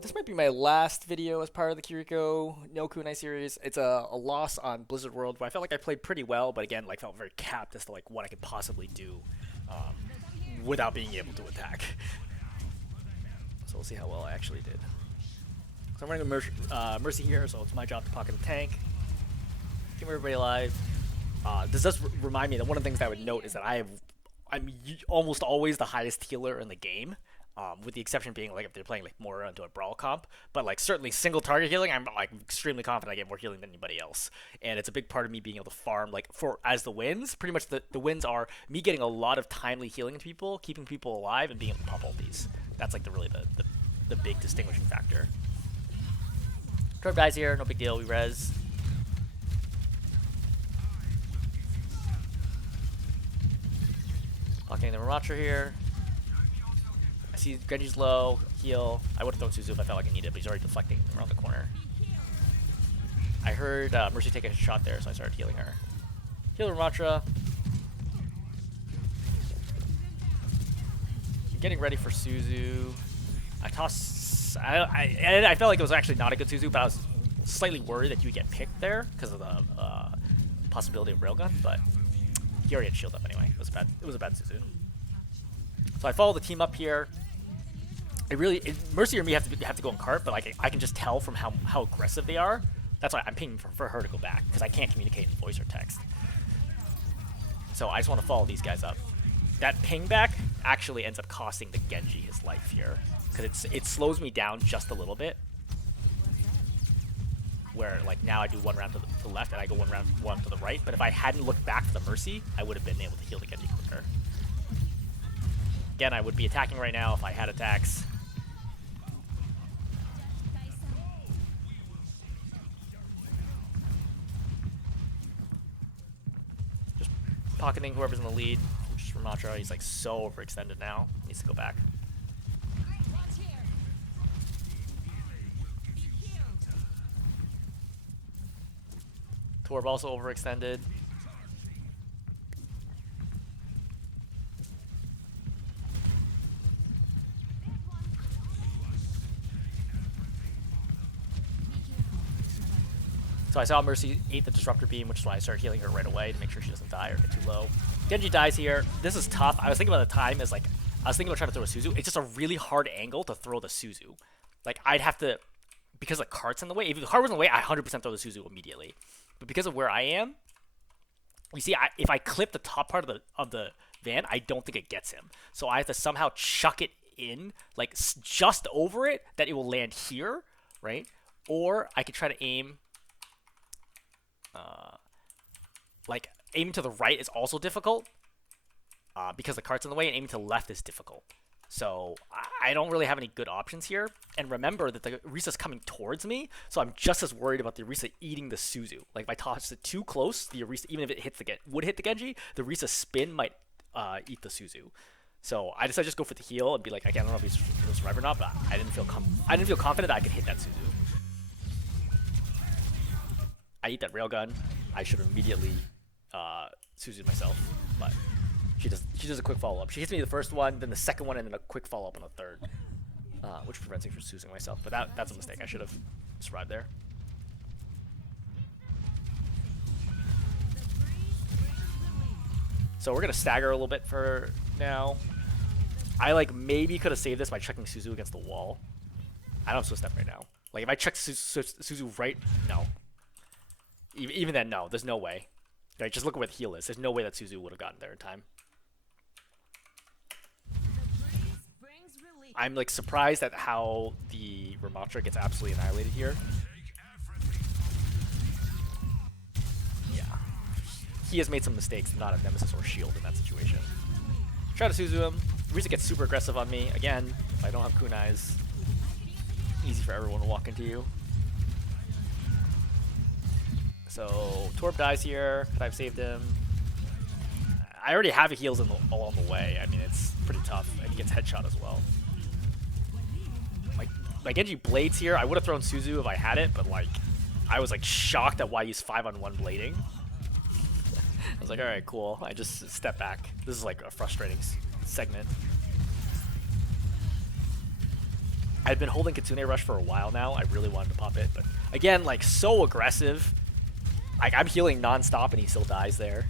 This might be my last video as part of the Kiriko NO-KUNAI series. It's a loss on Blizzard World where I felt like I played pretty well, but again, like felt very capped as to like what I could possibly do without being able to attack. So we'll see how well I actually did. So I'm running a Mercy here, so it's my job to pocket the tank, keep everybody alive. This does remind me that one of the things that I would note is that I'm almost always the highest healer in the game. With the exception being like if they're playing like more into a brawl comp, but like certainly single target healing, I'm like extremely confident I get more healing than anybody else, and it's a big part of me being able to farm like for as the wins. Pretty much the wins are me getting a lot of timely healing to people, keeping people alive, and being able to pop ultis. That's like the big distinguishing factor. Curve dies here, no big deal. We res. Locking the Ramatra here. I see Genji's low, heal. I would have thrown Suzu if I felt like I needed it, but he's already deflecting around the corner. I heard Mercy take a shot there, so I started healing her. Heal Ramatra. I'm getting ready for Suzu. I felt like it was actually not a good Suzu, but I was slightly worried that you would get picked there because of the possibility of railgun, but he already had shield up anyway. It was a bad Suzu. So I follow the team up here. Mercy or me have to go in cart, but like I can just tell from how aggressive they are. That's why I'm pinging for her to go back, because I can't communicate in voice or text. So I just want to follow these guys up. That ping back actually ends up costing the Genji his life here, because it slows me down just a little bit. Where like now I do one round to the left and I go one to the right, but if I hadn't looked back for the Mercy, I would have been able to heal the Genji quicker. Again, I would be attacking right now if I had attacks. Just pocketing whoever's in the lead, which is Ramatra. He's like so overextended now. Needs to go back. Torb also overextended. So I saw Mercy ate the Disruptor Beam, which is why I started healing her right away to make sure she doesn't die or get too low. Genji dies here. This is tough. I was thinking about the time as like, I was thinking about trying to throw a Suzu. It's just a really hard angle to throw the Suzu. Like I'd have to, because the cart's in the way. If the cart was in the way, I 100% throw the Suzu immediately. But because of where I am, you see, if I clip the top part of the van, I don't think it gets him. So I have to somehow chuck it in, like just over it, that it will land here, right? Or I could try to aim. Like aiming to the right is also difficult because the cart's in the way, and aiming to the left is difficult. So I don't really have any good options here. And remember that the Orisa's coming towards me, so I'm just as worried about the Orisa eating the Suzu. Like if I toss it too close, the Orisa, even if it would hit the Genji, the Orisa spin might eat the Suzu. So I decided to just go for the heal and be like, I don't know if he's survive or not, but I didn't feel confident that I could hit that Suzu. I eat that railgun. I should have immediately Suzu'd myself, but she does a quick follow-up. She hits me the first one, then the second one, and then a quick follow-up on the third, which prevents me from Suzu'ing myself. But that's a mistake. I should have survived there. So we're gonna stagger a little bit for now. I like maybe could have saved this by checking Suzu against the wall. I don't have Swift Step right now. Like if I check Suzu right, no. Even then, no. There's no way. Right, just look at where the heal is. There's no way that Suzu would have gotten there in time. I'm like surprised at how the Ramatra gets absolutely annihilated here. Yeah. He has made some mistakes, not a Nemesis or Shield in that situation. Try to Suzu him. Risa gets super aggressive on me. Again, if I don't have kunais, easy for everyone to walk into you. So Torb dies here. Could I have saved him? I already have heals along the way. I mean, it's pretty tough. And he gets headshot as well. Like Genji blades here. I would have thrown Suzu if I had it, but like I was like shocked at why he's 5-on-1 blading. I was like, all right, cool. I just step back. This is like a frustrating segment. I've been holding Kitsune Rush for a while now. I really wanted to pop it, but again, like so aggressive. Like I'm healing non-stop and he still dies there.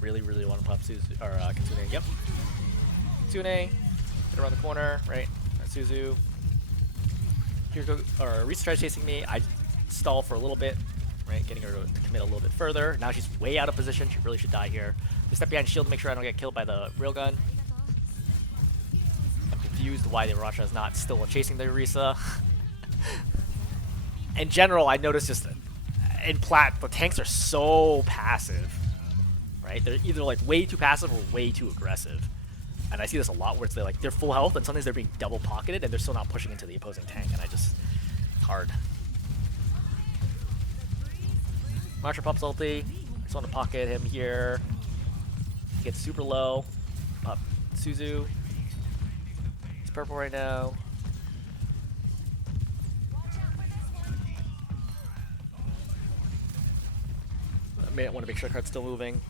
Really want to pop Suzu or Kitsune. Yep. Kitsune, get around the corner, right? That's Suzu. Kiriko or Risa tries chasing me. I stall for a little bit, right? Getting her to commit a little bit further. Now she's way out of position. She really should die here. Just step behind shield to make sure I don't get killed by the railgun. I'm confused why the Racha is not still chasing the Risa. In general, I noticed just in Plat, the tanks are so passive. Right? They're either like way too passive or way too aggressive. And I see this a lot where it's they're full health and sometimes they're being double pocketed and they're still not pushing into the opposing tank, and it's hard. Marcher pops ulti. I just want to pocket him here. He gets super low. Pop Suzu. He's purple right now. I may want to make sure the card's still moving.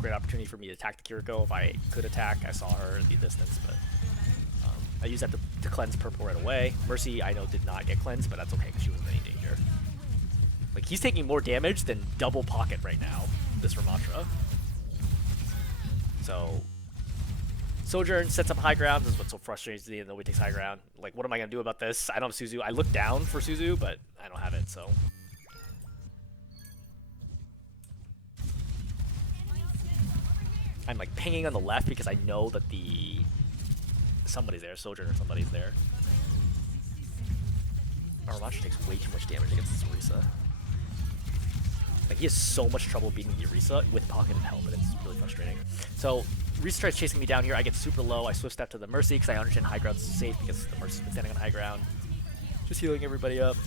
Great opportunity for me to attack the Kiriko if I could attack. I saw her at the distance, but I used that to cleanse purple right away. Mercy, I know, did not get cleansed, but that's okay because she wasn't in any danger. Like, he's taking more damage than double pocket right now, this Ramatra. So, Sojourn sets up high ground. This is what's so frustrating me, and nobody takes high ground. Like, what am I going to do about this? I don't have Suzu. I look down for Suzu, but I don't have it, so... I'm like pinging on the left because I know that somebody's there, Sojourn or somebody's there. Ramatra takes way too much damage against this Orisa. Like, he has so much trouble beating the Orisa with pocketed help, and it's really frustrating. So Orisa tries chasing me down here. I get super low. I swift step to the Mercy because I understand high ground's safe because the Mercy's been standing on high ground. Just healing everybody up.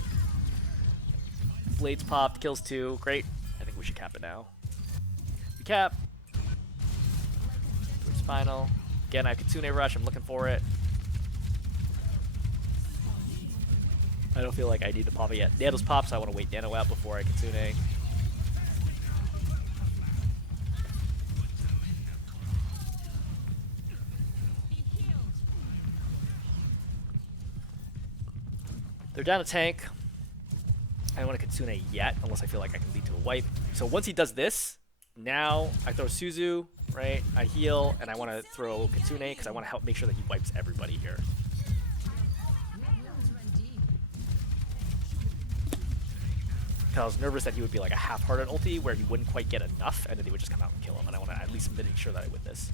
Blades popped, kills 2. Great. I think we should cap it now. We cap. Final. Again, I have Kitsune Rush. I'm looking for it. I don't feel like I need to pop it yet. Nano's pop, so I want to wait Nano out before I Kitsune. They're down a tank. I don't want to Kitsune yet, unless I feel like I can lead to a wipe. So once he does this, now I throw Suzu, right? I heal, and I want to throw Kitsune because I want to help make sure that he wipes everybody here. Because I was nervous that he would be like a half-hearted ulti where he wouldn't quite get enough, and then he would just come out and kill him, and I want to at least make sure that I win this.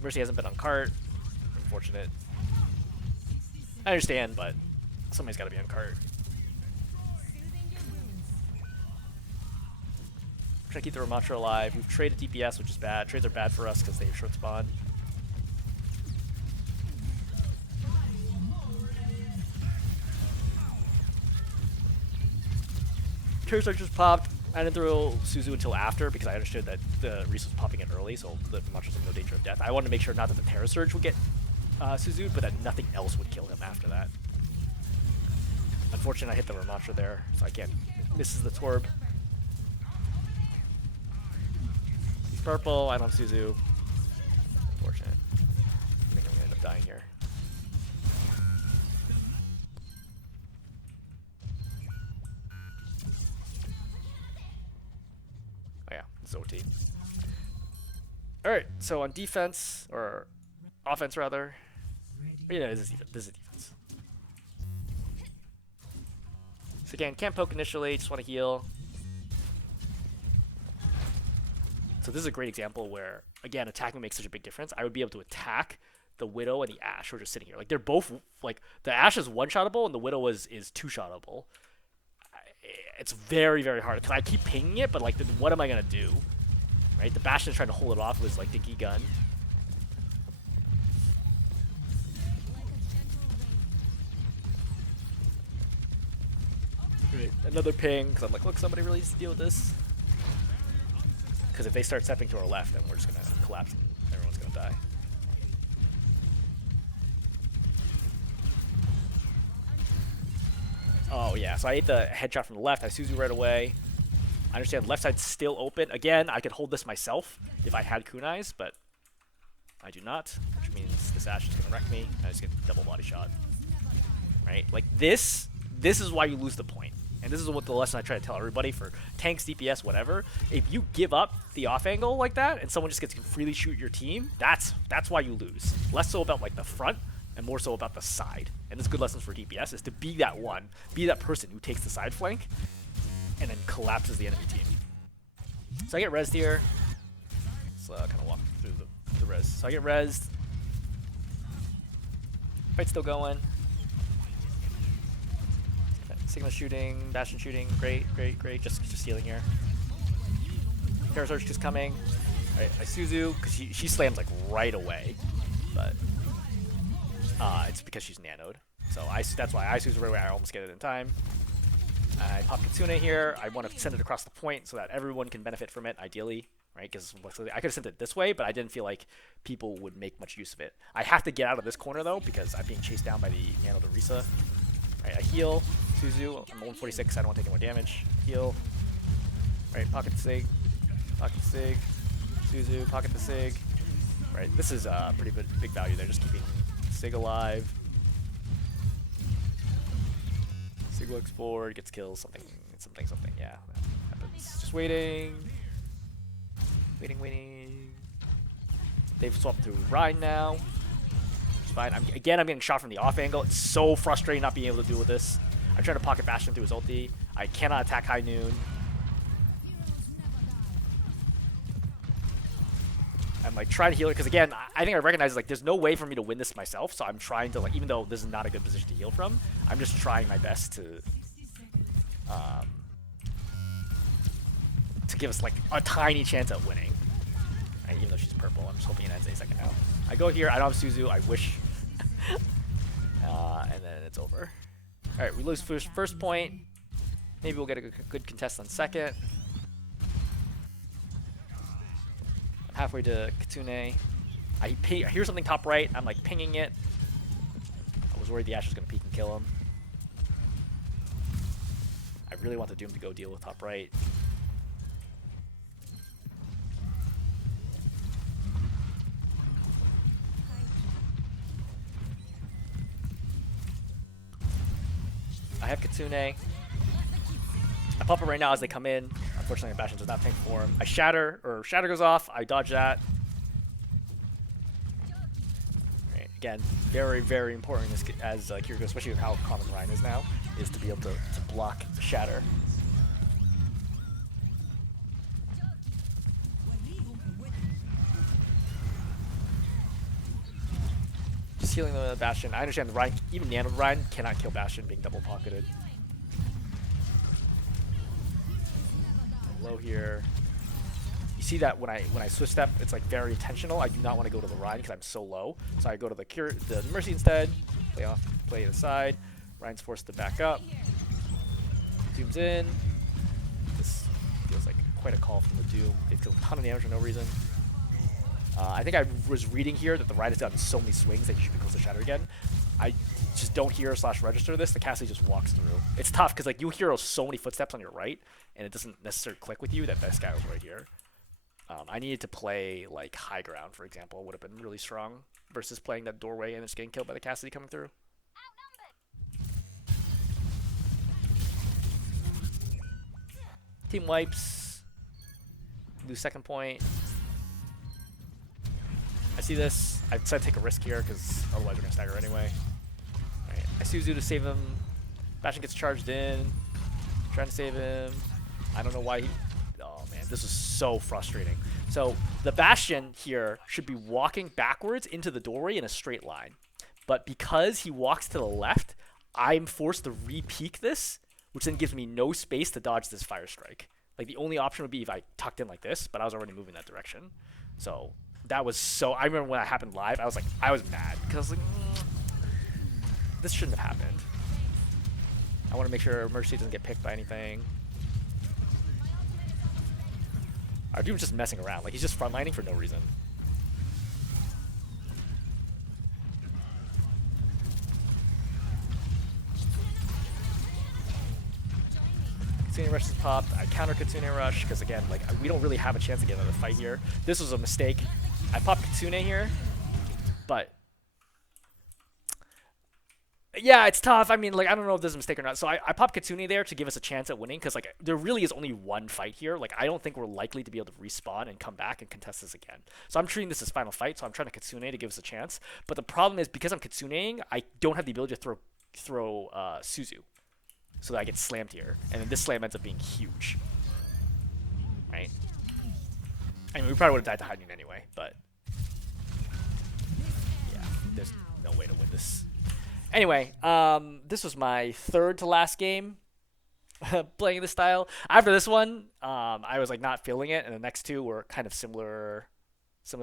Mercy hasn't been on cart. Unfortunate. I understand, but somebody's got to be on cart. Trying to keep the Ramatra alive. We've traded DPS, which is bad. Trades are bad for us because they have short spawn. Turrets are just popped. I didn't throw Suzu until after because I understood that the Reese was popping in early, so the Ramatra was in no danger of death. I wanted to make sure not that the Terror Surge would get Suzu, but that nothing else would kill him after that. Unfortunately, I hit the Ramatra there, so I can't. Misses the Torb. Purple, I don't have Suzu. Unfortunate. I think I'm gonna end up dying here. Oh yeah, it's OT. Alright, so on defense, or offense rather. Yeah, this is defense. So again, can't poke initially, just want to heal. So this is a great example where, again, attacking makes such a big difference. I would be able to attack the Widow and the Ashe who are just sitting here. Like, they're both, like, the Ashe is one-shottable and the Widow is two-shottable. It's very, very hard. Because I keep pinging it, but, like, what am I going to do? Right? The Bastion is trying to hold it off with his, like, dinky gun. Great. Another ping, because I'm like, look, somebody really needs to deal with this. Because if they start stepping to our left, then we're just going to collapse and everyone's going to die. Oh yeah, so I ate the headshot from the left. I Suzu right away. I understand left side's still open. Again, I could hold this myself if I had kunais, but I do not, which means this Ashe is gonna wreck me. I just get double body shot. Right? Like this is why you lose the point. And this is what the lesson I try to tell everybody for tanks, DPS, whatever. If you give up the off angle like that and someone just gets to freely shoot your team, that's why you lose. Less so about like the front and more so about the side. And this good lessons for DPS is to be that one, be that person who takes the side flank and then collapses the enemy team. So I get rezzed here. Let's kind of walk through the res. So I get rezzed. Fight's still going. Sigma shooting, Bastion shooting, great. Just healing here. Parasurge is coming. Right, I Suzu, because she slams like right away. But it's because she's nanoed. So that's why I Suzu right away. I almost get it in time. I pop Kitsune here. I want to send it across the point so that everyone can benefit from it, ideally. Right? Because I could have sent it this way, but I didn't feel like people would make much use of it. I have to get out of this corner though, because I'm being chased down by the Nano Orisa. Right, I heal. Suzu, I'm 146, I don't want to take any more damage. Heal. Right, pocket the Sig. Pocket the Sig. Suzu, pocket the Sig. Right, this is pretty big value there, just keeping Sig alive. Sig looks forward, gets kills, something, yeah, that happens. Just waiting. Waiting. They've swapped to Rhine now. It's fine. I'm getting shot from the off angle. It's so frustrating not being able to deal with this. I'm trying to pocket Bastion through his ulti. I cannot attack High Noon. I'm like trying to heal it because again, I think I recognize like there's no way for me to win this myself. So I'm trying to like, even though this is not a good position to heal from, I'm just trying my best to give us like a tiny chance at winning. Right, even though she's purple, I'm just hoping it ends any second now. I go here. I don't have Suzu. I wish. And then it's over. All right, we lose first point. Maybe we'll get a good contest on second. I'm halfway to Kitsune. I hear something top right. I'm like pinging it. I was worried the Ashe was gonna peek and kill him. I really want the Doom to go deal with top right. I have Kitsune. I pop it right now as they come in. Unfortunately, Bastion does not tank for him. I Shatter, or Shatter goes off. I dodge that. Right, again, very important as Kiriko, especially with how common Rhine is now, is to be able to block Shatter. Just healing the Bastion. I understand the Rhine, even Nano Rhine cannot kill Bastion being double pocketed. Low here. You see that when I switch step, it's like very intentional. I do not want to go to the Rhine because I'm so low. So I go to the Mercy instead. Play it aside. Rhine's forced to back up. Doom's in. This feels like quite a call from the Doom. They deal a ton of damage for no reason. I think I was reading here that the Rhine has gotten so many swings that you should be close to Shatter again. I just don't hear / register this. The Cassie just walks through. It's tough because like you hear so many footsteps on your right, and it doesn't necessarily click with you that this guy was right here. I needed to play like high ground, for example. Would have been really strong versus playing that doorway and just getting killed by the Cassidy coming through. Team wipes. Lose second point. I see this. I decided to take a risk here because otherwise we're going to stagger anyway. Alright, I Suzu to save him. Bastion gets charged in. Trying to save him. I don't know why he... Oh man, this is so frustrating. So the Bastion here should be walking backwards into the doorway in a straight line. But because he walks to the left, I'm forced to re-peek this, which then gives me no space to dodge this fire strike. Like the only option would be if I tucked in like this, but I was already moving that direction. So... that was so... I remember when that happened live, I was mad. Because I was like, this shouldn't have happened. I want to make sure Mercy doesn't get picked by anything. Our dude's just messing around. Like, he's just frontlining for no reason. Kitsune Rush is popped. I counter Kitsune Rush because again, like we don't really have a chance to get another fight here. This was a mistake. I popped Kitsune here, but yeah, it's tough. I mean, like I don't know if this is a mistake or not. So I popped Kitsune there to give us a chance at winning because like there really is only one fight here. Like I don't think we're likely to be able to respawn and come back and contest this again. So I'm treating this as final fight. So I'm trying to Kitsune to give us a chance. But the problem is because I'm Kitsuneing, I don't have the ability to throw Suzu, so that I get slammed here, and then this slam ends up being huge. Right? I mean, we probably would have died to Hiding anyway, but yeah, there's no way to win this. Anyway, this was my third to last game playing this style. After this one, I was like not feeling it, and the next two were kind of similar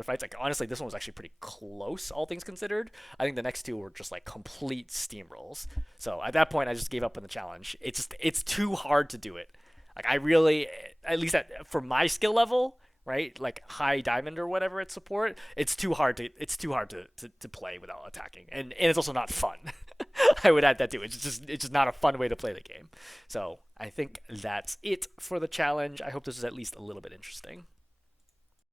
fights. Like honestly, this one was actually pretty close, all things considered. I think the next two were just like complete steamrolls. So at that point, I just gave up on the challenge. It's too hard to do it. Like I really, at least for my skill level, right? Like high diamond or whatever it's support, it's too hard to play without attacking, and it's also not fun. I would add that too. It's just not a fun way to play the game. So I think that's it for the challenge. I hope this is at least a little bit interesting.